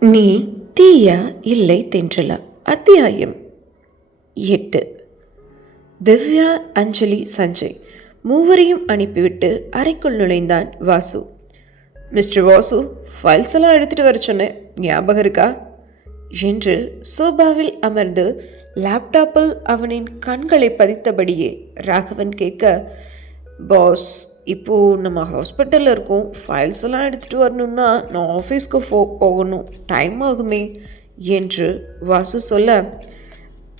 நீ தீயா இல்லை தென்றலா. அத்தியாயம் எட்டு. திவ்யா அஞ்சலி சஞ்சய் மூவரையும் அனுப்பிவிட்டு அறைக்குள் நுழைந்தான் வாசு. மிஸ்டர் வாசு ஃபைல்ஸ் எல்லாம் எடுத்துகிட்டு வர சொன்னேன். ஞாபகம் இருக்கா? என்று சோபாவில் அமர்ந்து லேப்டாப்பில் அவனின் கண்களை பதித்தபடியே ராகவன் கேட்க பாஸ் இப்போது நம்ம ஹாஸ்பிட்டலில் இருக்கோம் ஃபைல்ஸ் எல்லாம் எடுத்துகிட்டு வரணும்னா நான் ஆஃபீஸ்க்கு போ போகணும். டைம் ஆகுமே என்று வாசு சொல்ல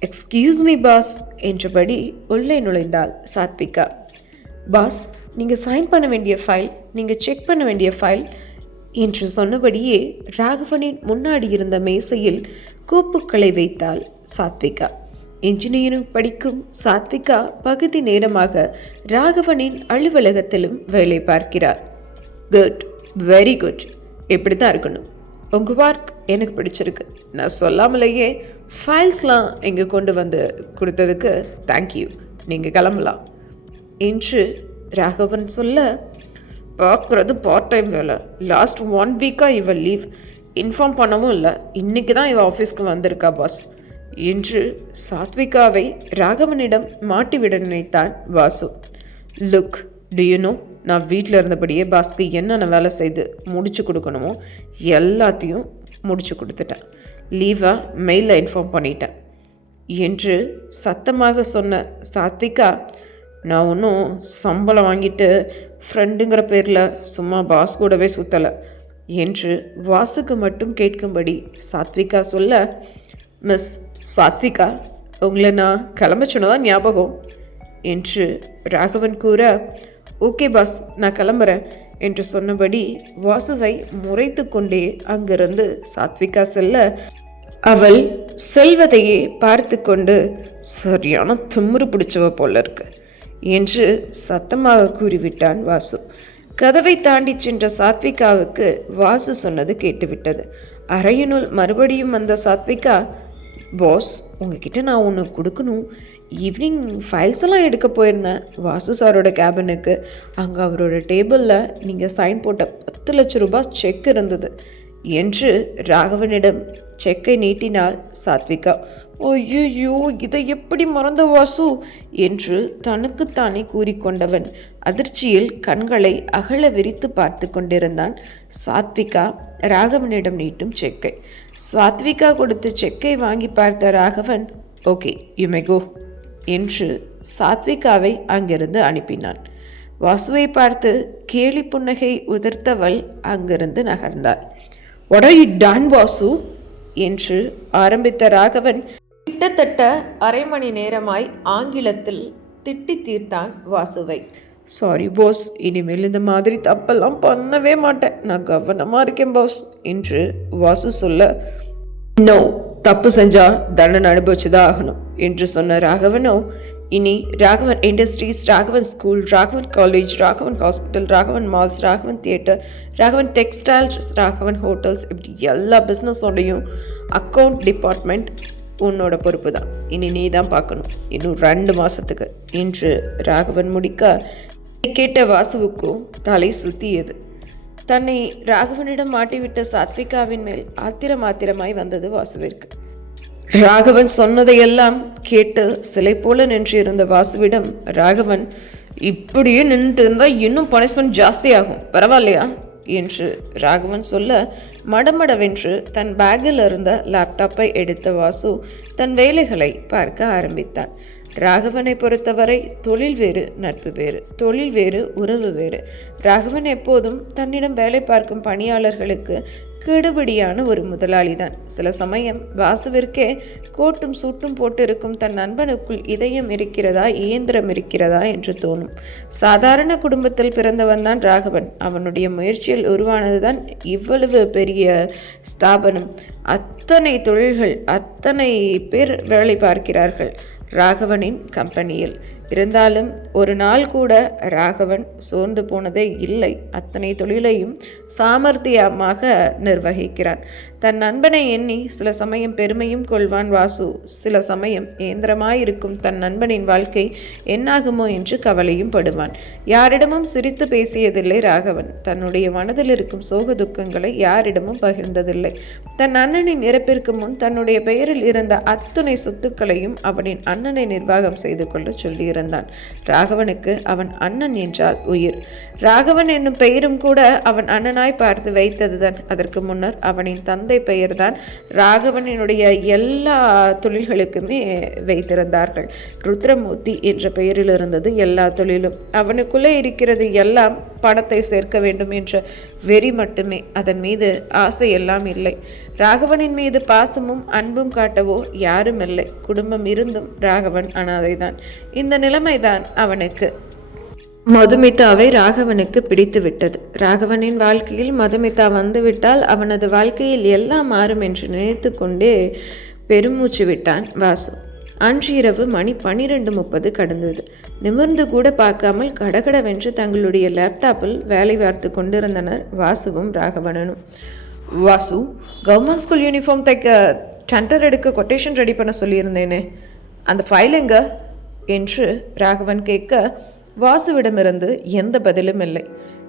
எக்ஸ்கியூஸ் மீ பாஸ் என்றபடி உள்ளே நுழைந்தாள் சாத்விகா. பாஸ் நீங்கள் சைன் பண்ண வேண்டிய ஃபைல் நீங்கள் செக் பண்ண வேண்டிய ஃபைல் என்று சொன்னபடியே ராகவனின் முன்னாடி இருந்த மேசையில் கோப்புக்களை வைத்தாள் சாத்விகா. இன்ஜினியரிங் படிக்கும் சாத்விகா பகுதி நேரமாக ராகவனின் அலுவலகத்திலும் வேலை பார்க்கிறார். குட் வெரி குட் இப்படி தான் இருக்கணும். உங்கள் ஒர்க் எனக்கு பிடிச்சிருக்கு. நான் சொல்லாமலேயே ஃபைல்ஸ்லாம் இங்கே கொண்டு வந்து கொடுத்ததுக்கு தேங்க்யூ நீங்கள் கிளம்பலாம். என்று ராகவன் சொல்ல பார்க்குறது பார்ட் டைம் வேலை. லாஸ்ட் ஒன் வீக்காக இவள் லீவ் இன்ஃபார்ம் பண்ணவும் இல்லை. இன்றைக்கி தான் இவள் ஆஃபீஸ்க்கு வந்திருக்கா பாஸ் என்று சாத்விகாவை ராகவனிடம் மாட்டிவிட நினைத்தான் வாசு. லுக் டியூனோ நோ நான் வீட்டில் இருந்தபடியே பாஸ்க்கு என்னென்ன வேலை செய்து முடிச்சு கொடுக்கணுமோ எல்லாத்தையும் முடிச்சு கொடுத்துட்டேன். லீவாக மெயிலில் இன்ஃபார்ம் பண்ணிட்டேன். என்று சத்தமாக சொன்ன சாத்விகா நான் ஒன்றும் சம்பளம் வாங்கிட்டு ஃப்ரெண்டுங்கிற பேரில் சும்மா பாஸ் கூடவே சுற்றலை என்று வாசுக்கு மட்டும் கேட்கும்படி சாத்விகா சொல்ல மிஸ் சாத்விகா உங்களை நான் கிளம்ப சொன்னதான் ஞாபகம் என்று ராகவன் கூற ஓகே பாஸ் நான் கிளம்புறேன் என்று சொன்னபடி வாசுவை முறைத்து கொண்டே அங்கிருந்து சாத்விகா செல்ல அவள் செல்வதையே பார்த்து கொண்டு சரியான திம்முறு பிடிச்சவ போல இருக்கு என்று சத்தமாக கூறிவிட்டான் வாசு. கதவை தாண்டி சென்ற சாத்விகாவுக்கு வாசு சொன்னது கேட்டுவிட்டது. அறையினுள் மறுபடியும் வந்த சாத்விகா பாஸ் உங்ககிட்ட நான் ஒன்று கொடுக்கணும். ஈவினிங் ஃபைல்ஸ் எல்லாம் எடுக்க போயிருந்தேன். வாசு சாரோட கேபினுக்கு அங்கே அவரோட டேபிளில் நீங்கள் சைன் போட்ட பத்து லட்ச ரூபாய் செக் இருந்தது. என்று ராகவனிடம் செக்கை நீட்டினாள் சாத்விகா. ஐயோ இதை எப்படி மறந்த வாசு? என்று தனக்குத்தானே கூறிக்கொண்டவன். அதிர்ச்சியில் கண்களை அகல விரித்து பார்த்து கொண்டிருந்தான் சாத்விகா. ராகவனிடம் நீட்டும் செக்கை. சாத்விகா கொடுத்த செக்கை வாங்கி பார்த்த Raghavan okay you may go என்று சாத்விகாவை அங்கிருந்து அனுப்பினான். வாசுவை பார்த்து கேலி புன்னகை உதிர்த்தவள் அங்கிருந்து நகர்ந்தாள். What are Vasu? என்று ஆரம்பித்த ராகவன் கிட்டத்தட்ட அரை மணி நேரமாய் ஆங்கிலத்தில் திட்டி தீர்த்தான் வாசுவை. சாரி பாஸ் இனிமேல் இந்த மாதிரி தப்பெல்லாம் பண்ணவே மாட்டேன். நான் கவனமாக இருக்கேன் பாஸ் என்று வாசு சொல்ல நோ தப்பு செஞ்சா தண்டனை அனுபவிச்சுதான் ஆகணும் என்று சொன்ன ராகவனோ இனி Raghavan industries Raghavan school Raghavan college Raghavan hospital Raghavan malls Raghavan theatre Raghavan textiles Raghavan hotels இப்படி எல்லா பிஸ்னஸோடையும் அக்கௌண்ட் டிபார்ட்மெண்ட் உன்னோட பொறுப்பு தான் இனி நீ தான் பார்க்கணும். இன்னும் ரெண்டு மாதத்துக்கு என்று ராகவன் முடிக்க கேட்ட வாசுவுக்கும் தலை சுத்தியது. தன்னை ராகவனிடம் மாட்டிவிட்ட சாத்விகாவின் மேல் ஆத்திரம் ஆத்திரமாய் வந்தது வாசுவிற்கு. ராகவன் சொன்னதையெல்லாம் கேட்டு சிலை போல நின்று இருந்த வாசுவிடம் ராகவன் இப்படியே நின்றுட்டு இருந்தால் இன்னும் பனிஷ்மெண்ட் ஜாஸ்தியாகும். பரவாயில்லையா? என்று ராகவன் சொல்ல மடமடவென்று தன் பேக்கில் இருந்த லேப்டாப்பை எடுத்த வாசு தன் வேலைகளை பார்க்க ஆரம்பித்தான். ராகவனை பொறுத்தவரை தொழில் வேறு நட்பு வேறு தொழில் வேறு உறவு வேறு. ராகவன் எப்போதும் தன்னிடம் வேலை பார்க்கும் பணியாளர்களுக்கு கெடுபிடியான ஒரு முதலாளி தான் சில சமயம் வாசுவிற்கே கோட்டும் சூட்டும் போட்டிருக்கும் தன் நண்பனுக்குள் இதயம் இருக்கிறதா இயந்திரம் இருக்கிறதா என்று தோணும். சாதாரண குடும்பத்தில் பிறந்தவன் தான் ராகவன். அவனுடைய முயற்சியில் உருவானதுதான் இவ்வளவு பெரிய ஸ்தாபனம். அத்தனை தொழில்கள் அத்தனை பேர் வேலை பார்க்கிறார்கள். ராகவனின் கம்பெனியில். இருந்தாலும் ஒரு நாள் கூட ராகவன் சோர்ந்து போனதே இல்லை. அத்தனை தொழிலையும் சாமர்த்தியமாக நிர்வகிக்கிறான். தன் நண்பனை எண்ணி சில சமயம் பெருமையும் கொள்வான் வாசு. சில சமயம் ஏந்திரமாயிருக்கும் தன் நண்பனின் வாழ்க்கை என்னாகுமோ என்று கவலையும் படுவான். யாரிடமும் சிரித்து பேசியதில்லை ராகவன். தன்னுடைய மனதில் இருக்கும் சோக துக்கங்களை யாரிடமும் பகிர்ந்ததில்லை. தன் அண்ணனின் இறப்பிற்கு முன் தன்னுடைய பெயரில் இருந்த அத்துணை சொத்துக்களையும் அவனின் அண்ணனை நிர்வாகம் செய்து கொள்ள சொல்லியிருந்தான். ராகவனுக்கு அவன் அண்ணன் என்றால் உயிர். ராகவன் என்னும் பெயரும் கூட அவன் அண்ணனாய் பார்த்து வைத்ததுதான். அதற்கு முன்னர் அவனின் தந்தை பெயர்தான் ராகவனினுடைய எல்லா தொழில்களுக்குமே வைத்திருந்தார்கள். ருத்ரமூர்த்தி என்ற பெயரில் இருந்தது எல்லா தொழிலும். அவனுக்குள்ளே இருக்கிறது எல்லாம் பணத்தை சேர்க்க வேண்டும் என்ற வெறி மட்டுமே. அதன் மீது ஆசை எல்லாம் இல்லை. ராகவனின் மீது பாசமும் அன்பும் காட்டவோ யாரும் இல்லை. குடும்பம் இருந்தும் ராகவன் அனாதைதான். இந்த நிலைமைதான் அவனுக்கு. மதுமிதாவை ராகவனுக்கு பிடித்து விட்டது. ராகவனின் வாழ்க்கையில் மதுமிதா வந்துவிட்டால் அவனது வாழ்க்கையில் எல்லாம் மாறும் என்று நினைத்து கொண்டே பெருமூச்சு விட்டான் வாசு. அன்று இரவு மணி பன்னிரெண்டு முப்பது கடந்தது. நிமிர்ந்து கூட பார்க்காமல் கடகடவென்று தங்களுடைய லேப்டாப்பில் வேலை பார்த்து கொண்டிருந்தனர் வாசுவும் ராகவனனும் வாசு கவர்மெண்ட் ஸ்கூல் யூனிஃபார்ம் தைக்க டெண்டர் எடுக்க கொட்டேஷன் ரெடி பண்ண சொல்லியிருந்தேனே. அந்த ஃபைல் எங்க? என்று ராகவன் கேட்க வாசுவிடமிருந்து எந்த பதிலும் இல்லை.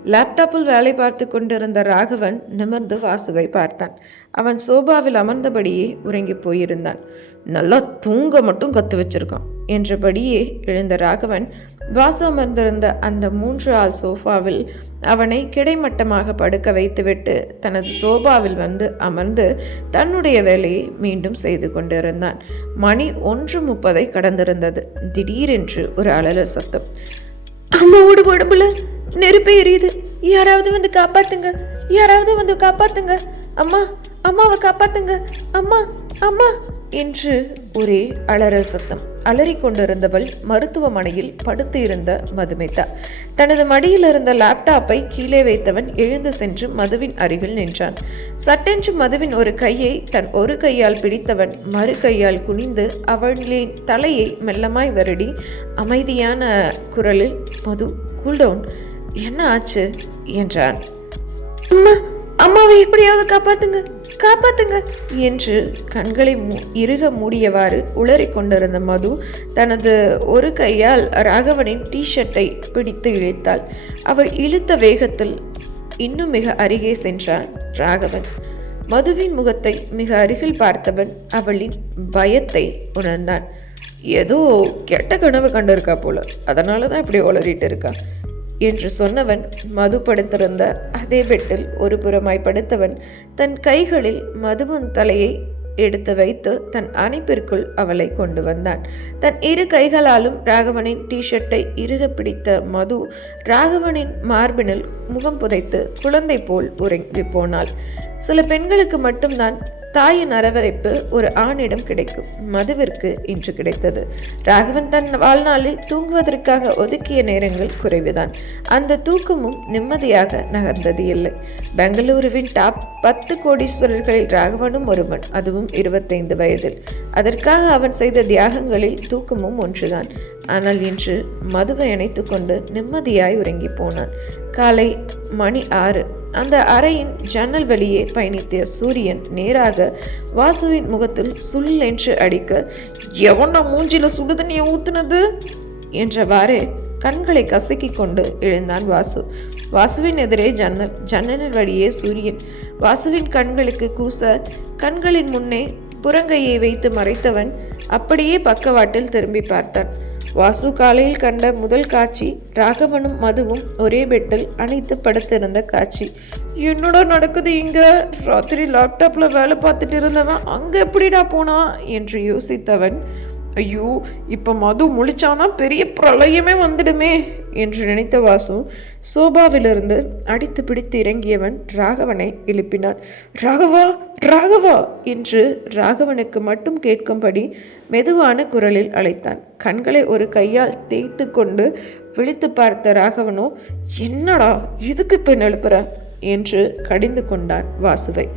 லேப்டாப்பில் வேலை பார்த்து கொண்டிருந்த ராகவன் நிமிர்ந்து வாசுவை பார்த்தான். அவன் சோபாவில் அமர்ந்தபடியே உறங்கி போயிருந்தான். நல்லா தூங்க மட்டும் கத்து வச்சிருக்கான் என்றபடியே எழுந்த ராகவன் வாசு அமர்ந்திருந்த அந்த மூன்று ஆள் சோஃபாவில் அவனை கிடைமட்டமாக படுக்க வைத்துவிட்டு தனது சோபாவில் வந்து அமர்ந்து தன்னுடைய வேலையை மீண்டும் செய்து கொண்டிருந்தான். மணி ஒன்று முப்பதை கடந்திருந்தது. திடீரென்று ஒரு அலறல் சத்தம். அம்மாவோட உடம்புல நெருப்பு எரியுது. யாராவது வந்து காப்பாத்துங்க. யாராவது வந்து காப்பாத்துங்க. அம்மா அம்மாவை காப்பாத்துங்க. அம்மா அம்மா என்று ஒரே அலறல் சத்தம். அலறிக்கொண்டிருந்தவள் மருத்துவமனையில் படுத்து இருந்த மதுமிதா. தனது மடியில் இருந்த லேப்டாப்பை கீழே வைத்தவன் எழுந்து சென்று மதுவின் அருகில் நின்றான். சட்டென்று மதுவின் ஒரு கையை தன் ஒரு கையால் பிடித்தவன் மறு கையால் குனிந்து அவளின் தலையை மெல்லமாய் வருடி அமைதியான குரலில் மது கூல்டவுன் என்ன ஆச்சு? என்றான். அம்மா அம்மாவை எப்படியாவது காப்பாத்துங்க காப்பாத்துங்க என்று கண்களை இறுக மூடியவாறு உளறிக் கொண்டிருந்த மது தனது ஒரு கையால் ராகவனின் டிஷர்ட்டை பிடித்து இழுத்தாள். அவள் இழுத்த வேகத்தில் இன்னும் மிக அருகே சென்றான் ராகவன். மதுவின் முகத்தை மிக அருகில் பார்த்தவன் அவளின் பயத்தை உணர்ந்தான். ஏதோ கெட்ட கனவு கண்டிருக்கா போல அதனால தான் இப்படி உளறிட்டு இருக்கா. என்று சொன்னவன் மது படுத்திருந்த அதே பெட்டில் ஒரு புறமாய் படுத்தவன் தன் கைகளில் மதுவன் தலையை எடுத்து வைத்து தன் அணைப்பிற்குள் அவளை கொண்டு வந்தான். தன் இரு கைகளாலும் ராகவனின் டிஷர்ட்டை இறுக பிடித்த மது ராகவனின் மார்பினில் முகம் புதைத்து குழந்தை போல் உறங்கி போனாள். சில பெண்களுக்கு மட்டும்தான் தாயின் அரவரைப்பு ஒரு ஆணிடம் கிடைக்கும் மதுவிற்கு இன்று கிடைத்தது. ராகவன் தன் வாழ்நாளில் தூங்குவதற்காக ஒதுக்கிய நேரங்கள் குறைவுதான். அந்த தூக்கமும் நிம்மதியாக நகர்ந்தது இல்லை. பெங்களூருவின் டாப் பத்து கோடீஸ்வரர்களில் ராகவனும் ஒருவன் அதுவும் இருபத்தைந்து வயதில். அதற்காக அவன் செய்த தியாகங்களில் தூக்கமும் ஒன்றுதான். ஆனால் இன்று மதுவை அணைத்து கொண்டு நிம்மதியாய் உறங்கி போனான். காலை மணி ஆறு. அந்த அறையின் ஜன்னல் வழியே பயணித்த சூரியன் நேராக வாசுவின் முகத்தில் சுல் என்று அடிக்க எவன மூஞ்சில சுடுதண்ணியை ஊத்துனது? என்றவாறே கண்களை கசக்கிக் கொண்டு எழுந்தான் வாசு. வாசுவின் எதிரே ஜன்னல் ஜன்னலின் வழியே சூரியன். வாசுவின் கண்களுக்கு கூச கண்களின் முன்னே புறங்கையை வைத்து மறைத்தவன் அப்படியே பக்கவாட்டில் திரும்பி பார்த்தான். வாசு காலையில் கண்ட முதல் காட்சி ராகவனும் மதுவும் ஒரே பெட்டில் அணைத்து படுத்திருந்த காட்சி. என்னடா நடக்குது இங்க? ராத்திரி லேப்டாப்ல வேலை பார்த்துட்டு இருந்தவன் அங்க எப்படிடா போனா என்று யோசித்தவன் ஐயோ இப்போ மது முழிச்சானா பெரிய பிரளயமே வந்துடுமே என்று நினைத்த வாசு சோபாவிலிருந்து அடித்து பிடித்து இறங்கியவன் ராகவனை எழுப்பினான். ராகவா ராகவா என்று ராகவனுக்கு மட்டும் கேட்கும்படி மெதுவான குரலில் அழைத்தான். கண்களை ஒரு கையால் தேய்த்து கொண்டு விழித்து பார்த்த ராகவனோ என்னடா எதுக்கு இப்போ எழுப்புற? என்று கடிந்து கொண்டான் வாசுவை.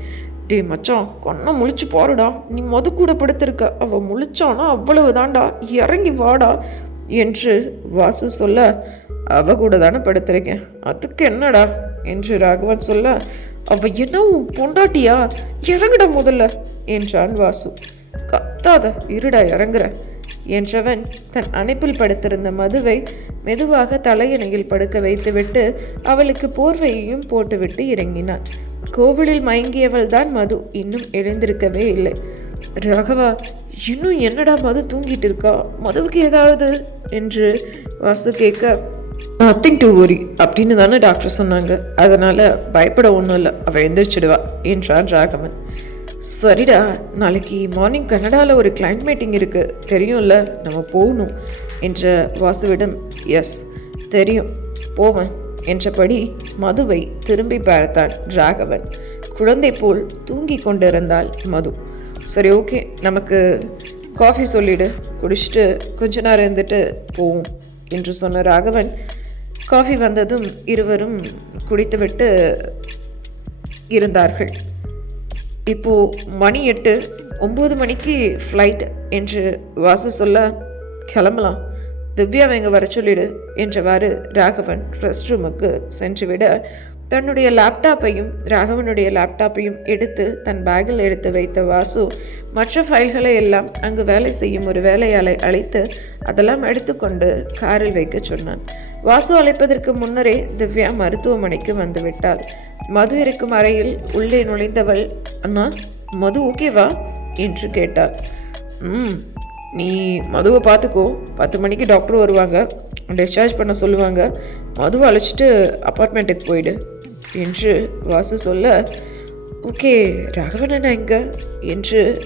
டே மச்சான் கொன்ன முழிச்சு பாருடா. நீ மது கூட படுத்திருக்க. அவள் முழிச்சானா அவ்வளவு தாண்டா இறங்கி வாடா என்று வாசு சொல்ல அவ கூட தானே படுத்துருக்கேன். அதுக்கு என்னடா? என்று ராகவன் சொல்ல அவ என்ன உன் பொண்டாட்டியா? இறங்குடா முதல்ல. என்றான் வாசு. கத்தாத இருடா இறங்குற என்றவன் தன் அணைப்பில் படுத்திருந்த மதுவை மெதுவாக தலையணையில் படுக்க வைத்துவிட்டு அவளுக்கு போர்வையையும் போட்டுவிட்டு இறங்கினான். கோவிலில் மயங்கியவள் தான் மது. இன்னும் எழுந்திருக்கவே இல்லை. ராகவா இன்னும் என்னடா மது தூங்கிட்டு இருக்கா? மதுவுக்கு ஏதாவது? என்று வாசு கேட்க நத்திங் டு ஒரி அப்படின்னு தானே டாக்டர் சொன்னாங்க. அதனால் பயப்பட ஒன்றும் இல்லை. அவள் எந்திரிச்சிடுவா என்றான் ராகவன். சரிடா நாளைக்கு மார்னிங் கனடாவில் ஒரு கிளைண்ட் மீட்டிங் இருக்குது தெரியும்ல நம்ம போகணும் என்ற வாசுவிடம் எஸ் தெரியும். போவேன். என்றபடி மதுவை திரும்பி பார்த்தான் ராகவன். குழந்தை போல் தூங்கி கொண்டிருந்தாள் மது. சரி ஓகே நமக்கு காஃபி சொல்லிடு. குடிச்சிட்டு கொஞ்ச நேரம் இருந்துட்டு போவோம் என்று சொன்ன ராகவன் காஃபி வந்ததும் இருவரும் குடித்துவிட்டு இருந்தார்கள். இப்போ மணி எட்டு ஒம்பது மணிக்கு ஃப்ளைட் என்று வாசு சொல்ல கிளம்பலாம். திவ்யாவை இங்கே வர சொல்லிடு என்றவாறு ராகவன் ரெஸ்ட் ரூமுக்கு சென்றுவிட தன்னுடைய லேப்டாப்பையும் ராகவனுடைய லேப்டாப்பையும் எடுத்து தன் பேக்கில் எடுத்து வைத்த வாசு மற்ற ஃபைல்களை எல்லாம் அங்கு வேலை செய்யும் ஒரு வேலையாளை அழைத்து அதெல்லாம் எடுத்துக்கொண்டு காரில் வைக்க சொன்னான். வாசு அழைப்பதற்கு முன்னரே திவ்யா மருத்துவமனைக்கு வந்துவிட்டாள் மது இருக்கும் அறையில் உள்ளே நுழைந்தவள் அண்ணா மது ஓகேவா என்று கேட்டாள். ம் நீ மதுவை பார்த்துக்கோ. பத்து மணிக்கு டாக்டர் வருவாங்க. டிஸ்சார்ஜ் பண்ண சொல்லுவாங்க. மதுவை அழைச்சிட்டு அப்பார்ட்மெண்ட்டுக்கு போயிடு. என்று வாசு சொல்ல ஓகே ராகவன் எங்க? என்று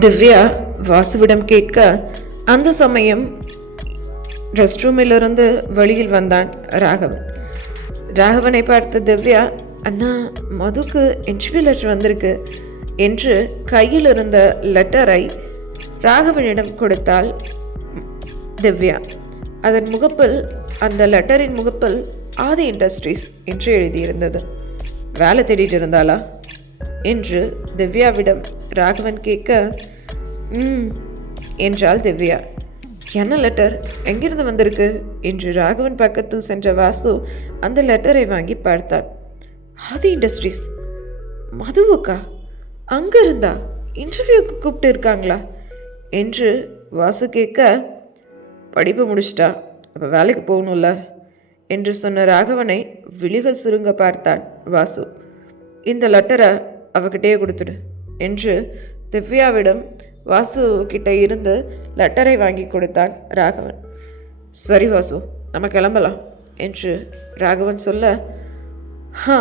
திவ்யா வாசுவிடம் கேட்க அந்த சமயம் ரெஸ்ட் ரூமிலிருந்து வெளியில் வந்தான் ராகவன். ராகவனை பார்த்த திவ்யா அண்ணா மதுக்கு என்ட்ரி லெட்டர் வந்திருக்கு. என்று கையில் இருந்த லெட்டரை ராகவனிடம் கொடுத்தாள் திவ்யா. அதன் முகப்பில் அந்த லெட்டரின் முகப்பில் ஆதி இண்டஸ்ட்ரீஸ் என்று எழுதியிருந்தது. வேலை தேடிட்டு இருந்தாளா? என்று திவ்யாவிடம் ராகவன் கேட்க ம் என்றாள் திவ்யா. என்ன லெட்டர்? எங்கிருந்து வந்திருக்கு? என்று ராகவன் பக்கத்தில் சென்ற வாசு அந்த லெட்டரை வாங்கி பார்த்தான் ஆதி இண்டஸ்ட்ரீஸ்? மதுவுக்கா? அங்கே இருந்தா இன்டர்வியூக்கு கூப்பிட்டு இருக்காங்களா? என்று வாசு கேட்க படிப்பு முடிச்சிட்டா அப்போ வேலைக்கு போகணும்ல என்று சொன்ன ராகவனை விழிகள் சுருங்க பார்த்தான் வாசு. இந்த லெட்டரை அவகிட்டே கொடுத்துடு என்று திவ்யாவிடம் வாசு கிட்ட இருந்து லெட்டரை வாங்கி கொடுத்தான் ராகவன். சரி வாசு நம்ம கிளம்பலாம் என்று ராகவன் சொல்ல ஹா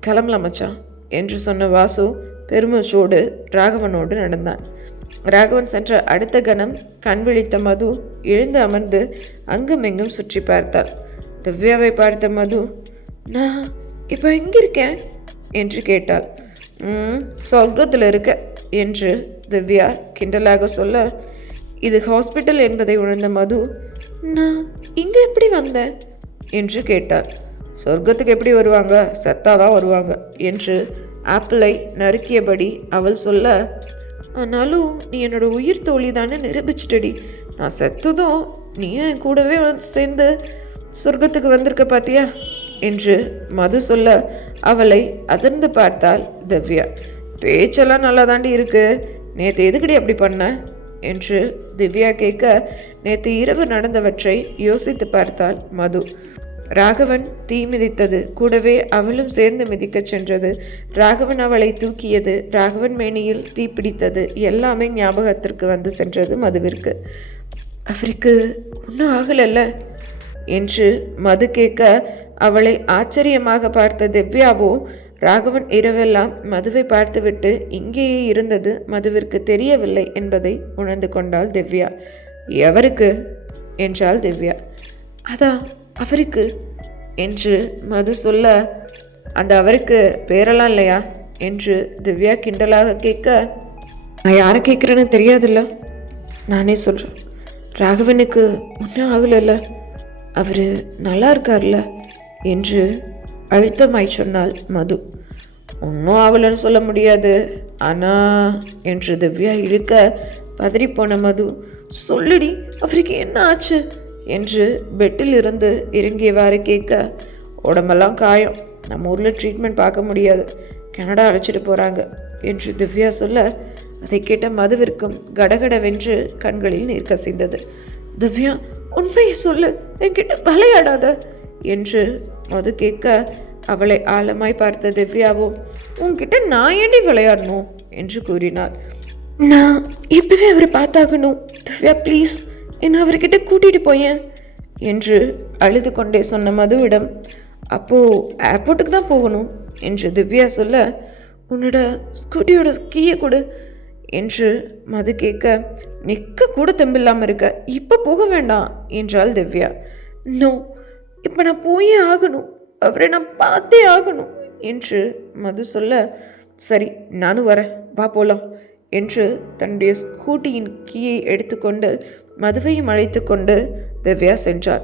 கிளம்பலாம் மச்சான் என்று சொன்ன வாசு பெருமூச்சோடு ராகவனோடு நடந்தான். ராகவன் சென்ற அடுத்த கணம் கண் விழித்த மது எழுந்து அமர்ந்து அங்குமெங்கும் சுற்றி பார்த்தாள். திவ்யாவை பார்த்த மது நான் இப்போ எங்கே இருக்கேன் என்று கேட்டாள். சொர்க்கத்தில் இருக்க என்று திவ்யா கிண்டலாக சொல்ல இது ஹாஸ்பிட்டல் என்பதை உணர்ந்த மது நான் இங்கே எப்படி வந்தேன்? என்று கேட்டாள். சொர்க்கத்துக்கு எப்படி வருவாங்க? செத்தாதான் வருவாங்க என்று ஆப்பிளை நறுக்கியபடி அவள் சொல்ல ஆனாலும் நீ என்னோட உயிர் தோழி தானே நிரூபிச்சிட்டடி. நான் செத்ததும் நீ என் கூடவே சேர்ந்து சொர்க்கத்துக்கு வந்திருக்க பாத்தியா? என்று மது சொல்ல அவளை அதிர்ந்து பார்த்தாள் திவ்யா. பேச்செல்லாம் நல்லா தாண்டி இருக்கு. நேற்று எதுக்கடி அப்படி பண்ண? என்று திவ்யா கேட்க நேற்று இரவு நடந்தவற்றை யோசித்து பார்த்தாள் மது. ராகவன் தீ மிதித்தது. கூடவே அவளும் சேர்ந்து மிதிக்கச் சென்றது. ராகவன் அவளை தூக்கியது. ராகவன் மேனியில் தீ பிடித்தது. எல்லாமே ஞாபகத்திற்கு வந்து சென்றது மதுவிற்கு. அவருக்கு ஒன்றும் ஆகலல்ல? என்று மது கேட்க அவளை ஆச்சரியமாக பார்த்த திவ்யாவோ ராகவன் இரவெல்லாம் மதுவை பார்த்துவிட்டு இங்கேயே இருந்தது மதுவிற்கு தெரியவில்லை என்பதை உணர்ந்து கொண்டாள் திவ்யா. எவருக்கு? என்றாள் திவ்யா. அதான் அவருக்கு என்று மது சொல்ல அந்த அவருக்கு பேரெல்லாம் இல்லையா? என்று திவ்யா கிண்டலாக கேட்க நான் யாரை கேட்குறேன்னு தெரியாதுல்ல. நானே சொல்கிறேன் ராகவனுக்கு ஒன்றும் ஆகலைல்ல. அவர் நல்லா இருக்கார்ல என்று அழுத்தமாய் சொன்னாள் மது. ஒன்றும் ஆகலைன்னு சொல்ல முடியாது. ஆனால் என்று திவ்யா இருக்க பதறிப்போன மது சொல்லுடி அவருக்கு என்ன ஆச்சு? என்று பெட்டில் இருந்து இறங்கியவாறு கேட்க உடம்பெல்லாம் காயம். நம்ம ஊரில் ட்ரீட்மெண்ட் பார்க்க முடியாது. கனடா அழைச்சிட்டு போகிறாங்க என்று திவ்யா சொல்ல அதை கேட்ட மதுவிற்கும் கடகடவென்று கண்களில் நீர் கசிந்தது. திவ்யா உண்மையை சொல்லு. என்கிட்ட விளையாடாத என்று மது கேட்க அவளை ஆழமாய் பார்த்த திவ்யாவோ உன்கிட்ட நான் ஏண்டி விளையாடணும்? என்று கூறினாள். நான் இப்பவே அவரை பார்த்தாகணும். திவ்யா ப்ளீஸ் என்னை அவர்கிட்ட கூட்டிகிட்டு போயேன்? என்று அழுது கொண்டே சொன்ன மதுவிடம் அப்போது ஏர்போர்ட்டுக்கு தான் போகணும் என்று திவ்யா சொல்ல உன்னோட ஸ்கூட்டியோட கீயை கொடு என்று மது கேட்க நிற்க கூட தெம்பில்லாமல் இருக்க இப்போ போக வேண்டாம் என்றாள் திவ்யா. நோ இப்போ நான் போயே ஆகணும் அவரை நான் பார்த்தே ஆகணும் என்று மது சொல்ல சரி நானும் வரேன் வா போலாம் என்று தன்னுடைய ஸ்கூட்டியின் கீயை எடுத்துக்கொண்டு மதுவையும் அழைத்து கொண்டு திவ்யா சென்றாள்.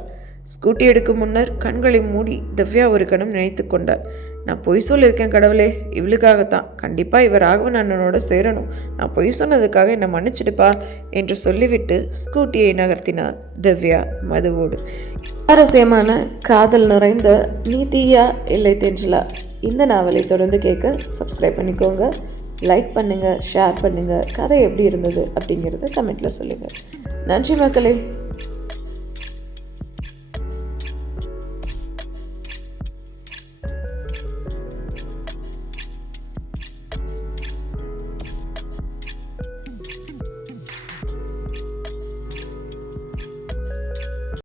ஸ்கூட்டி எடுக்கும் முன்னர் கண்களை மூடி திவ்யா ஒரு கணம் நினைத்து கொண்டாள். நான் பொய் சொல்லியிருக்கேன் கடவுளே இவளுக்காகத்தான். கண்டிப்பாக இவர் ராகவன் அண்ணனோட சேரணும். நான் பொய் சொன்னதுக்காக என்னை மன்னிச்சிடுப்பா என்று சொல்லிவிட்டு ஸ்கூட்டியை நகர்த்தினார் திவ்யா மதுவோடு. சுவாரஸ்யமான காதல் நிறைந்த நீதியா இல்லை தென்றலா? இந்த நாவலை தொடர்ந்து கேட்க சப்ஸ்கிரைப் பண்ணிக்கோங்க. லைக் பண்ணுங்கள் ஷேர் பண்ணுங்கள் கதை எப்படி இருந்தது அப்படிங்கிறத கமெண்ட்டில் சொல்லுங்கள் நன்றி மக்களே.